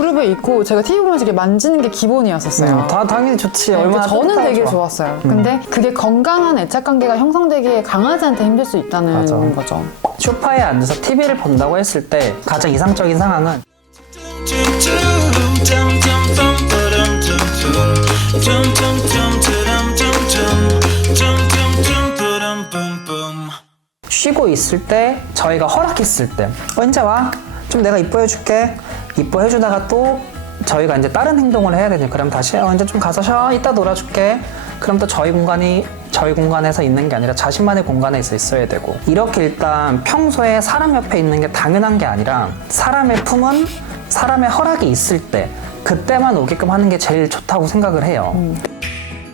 무릎에 있고 제가 TV 보면서 이렇게 만지는 게 기본이었었어요. 당연히 좋지. 얼마나 저는 되게 좋아. 좋았어요. 근데 그게 건강한 애착관계가 형성되기에 강아지한테 힘들 수 있다는 맞아. 거죠. 소파에 앉아서 TV를 본다고 했을 때 가장 이상적인 상황은 쉬고 있을 때, 저희가 허락했을 때 이제 와, 좀 내가 이뻐해줄게. 이뻐해주다가 또 저희가 이제 다른 행동을 해야 되니까 그럼 다시 이제 좀 가서 쉬어, 이따 놀아줄게. 그럼 또 저희 공간에서 있는 게 아니라 자신만의 공간에서 있어야 되고, 이렇게 일단 평소에 사람 옆에 있는 게 당연한 게 아니라 사람의 품은 사람의 허락이 있을 때 그때만 오게끔 하는 게 제일 좋다고 생각을 해요.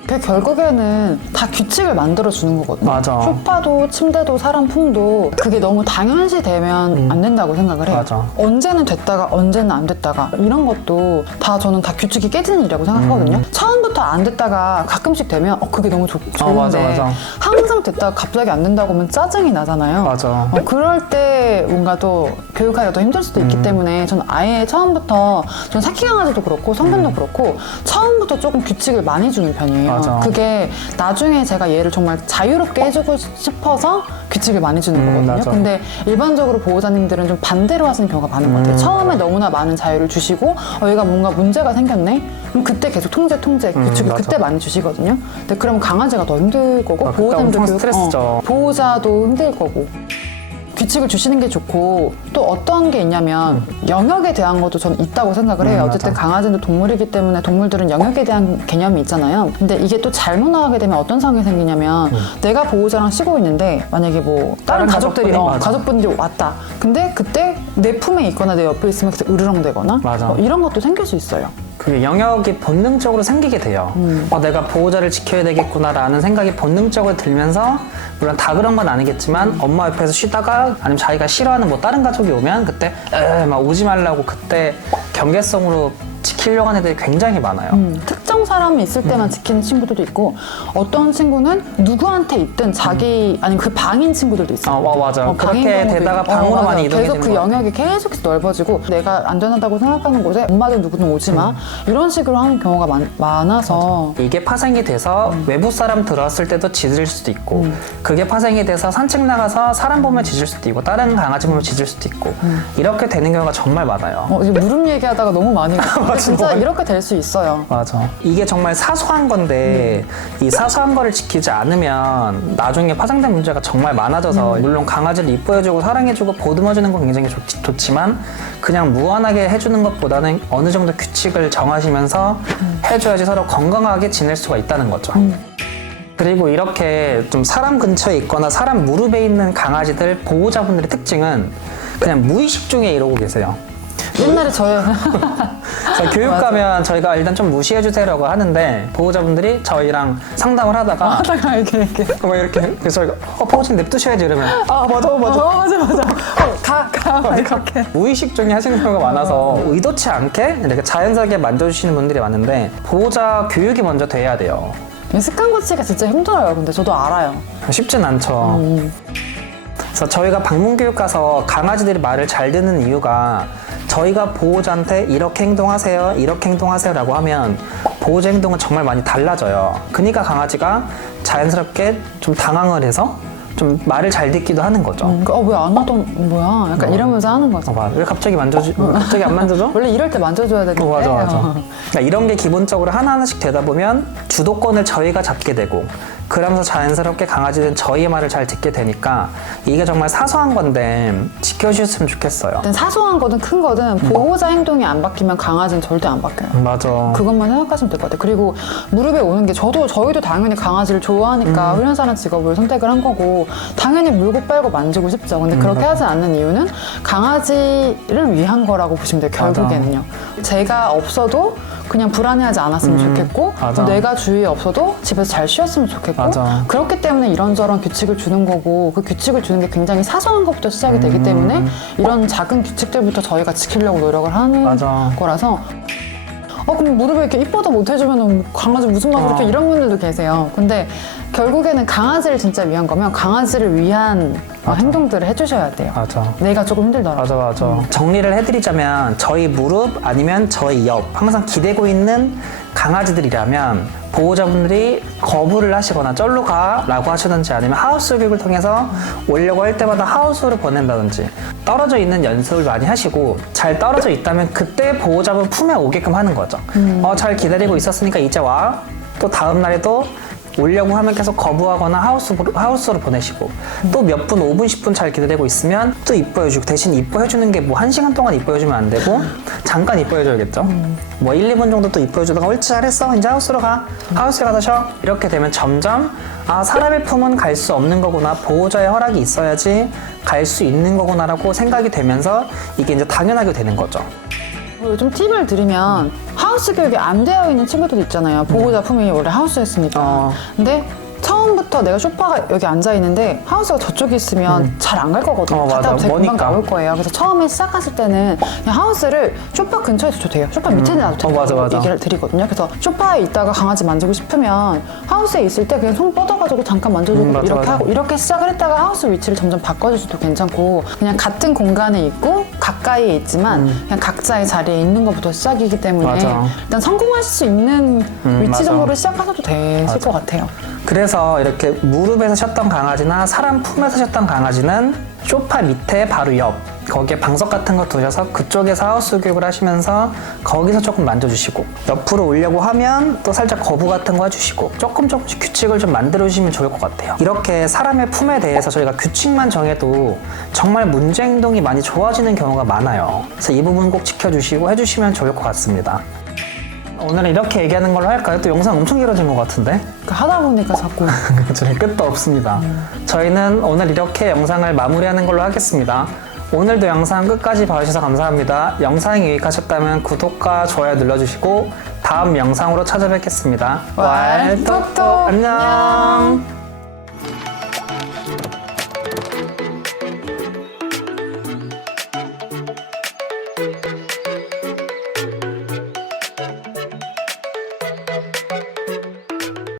그 결국에는 다 규칙을 만들어 주는 거거든요. 맞아. 소파도 침대도 사람 품도 그게 너무 당연시 되면 안 된다고 생각을 해요. 맞아. 언제는 됐다가 언제는 안 됐다가 이런 것도 다 저는 다 규칙이 깨지는 일이라고 생각하거든요. 처음부터 안 됐다가 가끔씩 되면 그게 너무 좋은데 맞아. 항상 됐다가 갑자기 안 된다고 하면 짜증이 나잖아요. 맞아. 그럴 때 뭔가 또 교육하기가 더 힘들 수도 있기 때문에 저는 아예 처음부터 전 새끼 강아지도 그렇고 성견도 그렇고 처음부터 조금 규칙을 많이 주는 편이에요. 맞아. 그게 나중에 제가 얘를 정말 자유롭게 해주고 싶어서 규칙을 많이 주는 거거든요. 맞아. 근데 일반적으로 보호자님들은 좀 반대로 하시는 경우가 많은 것 같아요. 처음에 너무나 많은 자유를 주시고 얘가 뭔가 문제가 생겼네? 그럼 그때 계속 통제 규칙을 맞아. 그때 많이 주시거든요. 근데 그럼 강아지가 더 힘들 거고 그때 보호자님도 엄청 스트레스죠. 보호자도 힘들 거고 규칙을 주시는 게 좋고, 또 어떤 게 있냐면 영역에 대한 것도 저는 있다고 생각을 해요. 어쨌든 맞아. 강아지는 동물이기 때문에 동물들은 영역에 대한 개념이 있잖아요. 근데 이게 또 잘못 나가게 되면 어떤 상황이 생기냐면 내가 보호자랑 쉬고 있는데 만약에 뭐 다른 가족들이 맞아. 가족분들이 왔다. 근데 그때 내 품에 있거나 내 옆에 있으면 그때 으르렁대거나 맞아. 이런 것도 생길 수 있어요. 그게 영역이 본능적으로 생기게 돼요. 내가 보호자를 지켜야 되겠구나라는 생각이 본능적으로 들면서, 물론 다 그런 건 아니겠지만 엄마 옆에서 쉬다가 아니면 자기가 싫어하는 뭐 다른 가족이 오면 그때 막 오지 말라고 그때 경계성으로 지키려고 하는 애들이 굉장히 많아요. 특정 사람이 있을 때만 지키는 친구들도 있고, 어떤 친구는 누구한테 있든 자기 아니면 그 방인 친구들도 있어요. 맞아. 방인 그렇게 경우도 되다가 있고. 방으로 맞아. 많이 이동해지는 계속 그 거. 영역이 계속해서 넓어지고 내가 안전하다고 생각하는 곳에 엄마든 누구든 오지 마 이런 식으로 하는 경우가 많아서 이게 파생이 돼서 외부 사람 들어왔을 때도 짖을 수도 있고, 그게 파생이 돼서 산책 나가서 사람 보면 짖을 수도 있고 다른 강아지 보면 짖을 수도 있고, 이렇게 되는 경우가 정말 많아요. 이제 무릎 얘기하다가 너무 많이 근데 진짜 이렇게 될 수 있어요. 맞아. 이게 정말 사소한 건데 이 사소한 거를 지키지 않으면 나중에 파생된 문제가 정말 많아져서, 물론 강아지를 이뻐해주고 사랑해주고 보듬어주는 건 굉장히 좋지만 그냥 무한하게 해주는 것보다는 어느 정도 규칙을 정하시면서 해줘야지 서로 건강하게 지낼 수가 있다는 거죠. 그리고 이렇게 좀 사람 근처에 있거나 사람 무릎에 있는 강아지들 보호자분들의 특징은 그냥 무의식 중에 이러고 계세요. 옛날에 저희 교육 가면 저희가 일단 좀 무시해주세요라고 하는데, 보호자분들이 저희랑 상담을 하다가 이렇게 막 이렇게, 그래서 저희가 보호자님 냅두셔야지 이러면 맞아 가 이렇게 무의식 중에 하시는 경우가 많아서 의도치 않게 이렇게 자연스럽게 만져주시는 분들이 많은데, 보호자 교육이 먼저 돼야 돼요. 습관 고치기가 진짜 힘들어요. 근데 저도 알아요. 쉽진 않죠. 그래서 저희가 방문교육 가서 강아지들이 말을 잘 듣는 이유가, 저희가 보호자한테 이렇게 행동하세요, 이렇게 행동하세요 라고 하면 보호자 행동은 정말 많이 달라져요. 그러니까 강아지가 자연스럽게 좀 당황을 해서 좀 말을 잘 듣기도 하는 거죠. 왜 안 하던 뭐야? 약간 이러면서 하는 거죠. 왜 갑자기 갑자기 안 만져줘? 원래 이럴 때 만져줘야 되는데. 맞아. 그러니까 이런 게 기본적으로 하나하나씩 되다 보면 주도권을 저희가 잡게 되고, 그러면서 자연스럽게 강아지는 저희의 말을 잘 듣게 되니까 이게 정말 사소한 건데 지켜주셨으면 좋겠어요. 일단 사소한 거든 큰 거든 보호자 행동이 안 바뀌면 강아지는 절대 안 바뀌어요. 맞아. 그것만 생각하시면 될 것 같아요. 그리고 무릎에 오는 게 저희도 당연히 강아지를 좋아하니까 훈련사라는 직업을 선택을 한 거고 당연히 물고 빨고 만지고 싶죠. 근데 그렇게 하지 않는 이유는 강아지를 위한 거라고 보시면 돼요. 결국에는요. 제가 없어도 그냥 불안해하지 않았으면 좋겠고, 맞아. 내가 주위에 없어도 집에서 잘 쉬었으면 좋겠고, 맞아. 그렇기 때문에 이런저런 규칙을 주는 거고, 그 규칙을 주는 게 굉장히 사소한 것부터 시작이 되기 때문에 이런 작은 규칙들부터 저희가 지키려고 노력을 하는 맞아. 거라서. 그럼 무릎에 이렇게 이뻐도 못 해주면 강아지 무슨 맛을 이렇게 이런 분들도 계세요. 근데 결국에는 강아지를 진짜 위한 거면 강아지를 위한 행동들을 해주셔야 돼요. 맞아. 내가 조금 힘들더라도. 맞아. 정리를 해드리자면 저희 무릎 아니면 저희 옆 항상 기대고 있는 강아지들이라면 보호자분들이 거부를 하시거나 쩔로 가라고 하시든지 아니면 하우스 교육을 통해서 오려고 할 때마다 하우스로 보낸다든지 떨어져 있는 연습을 많이 하시고 잘 떨어져 있다면 그때 보호자분 품에 오게끔 하는 거죠. 잘 기다리고 있었으니까 이제 와. 또 다음 날에도 오려고 하면 계속 거부하거나 하우스로 보내시고 또 몇 분, 5분, 10분 잘 기다리고 있으면 또 이뻐해주고 대신 이뻐해주는 게 뭐 1시간 동안 이뻐해주면 안 되고 잠깐 이뻐해줘야겠죠. 뭐 1, 2분 정도 또 이뻐해주다가 옳지 잘했어 이제 하우스로 가. 하우스에 가서 쉬어. 이렇게 되면 점점 사람의 품은 갈 수 없는 거구나. 보호자의 허락이 있어야지 갈 수 있는 거구나라고 생각이 되면서 이게 이제 당연하게 되는 거죠. 그리고 좀 팁을 드리면 하우스 교육이 안 되어 있는 친구들도 있잖아요. 보호자 품이 원래 하우스였으니까. 근데 처음부터 내가 소파가 여기 앉아 있는데 하우스가 저쪽에 있으면 잘 안 갈 거거든요. 맞아. 갔다 제가 금방 머니까. 나올 거예요. 그래서 처음에 시작하실 때는 그냥 하우스를 소파 근처에 두셔도 돼요. 소파 밑에 놔도 된다고 맞아. 얘기를 드리거든요. 그래서 소파에 있다가 강아지 만지고 싶으면 하우스에 있을 때 그냥 손 뻗어가지고 잠깐 만져주고 맞아, 이렇게 맞아. 하고 이렇게 시작을 했다가 하우스 위치를 점점 바꿔주셔도 괜찮고 그냥 같은 공간에 있고 가까이에 있지만 그냥 각자의 자리에 있는 것부터 시작이기 때문에 맞아. 일단 성공하실 수 있는 위치 맞아. 정도를 시작하셔도 되실 것 같아요. 그래서 이렇게 무릎에서 쉬었던 강아지나 사람 품에서 쉬었던 강아지는 소파 밑에 바로 옆 거기에 방석 같은 거 두셔서 그쪽에서 하우스 교육을 하시면서 거기서 조금 만져주시고 옆으로 오려고 하면 또 살짝 거부 같은 거 해주시고 조금씩 규칙을 좀 만들어 주시면 좋을 것 같아요. 이렇게 사람의 품에 대해서 저희가 규칙만 정해도 정말 문제 행동이 많이 좋아지는 경우가 많아요. 그래서 이 부분 꼭 지켜주시고 해주시면 좋을 것 같습니다. 오늘은 이렇게 얘기하는 걸로 할까요? 또 영상 엄청 길어진 것 같은데? 하다 보니까 자꾸 저희 끝도 없습니다. 저희는 오늘 이렇게 영상을 마무리하는 걸로 하겠습니다. 오늘도 영상 끝까지 봐주셔서 감사합니다. 영상이 유익하셨다면 구독과 좋아요 눌러주시고 다음 영상으로 찾아뵙겠습니다. 왈톡톡 안녕.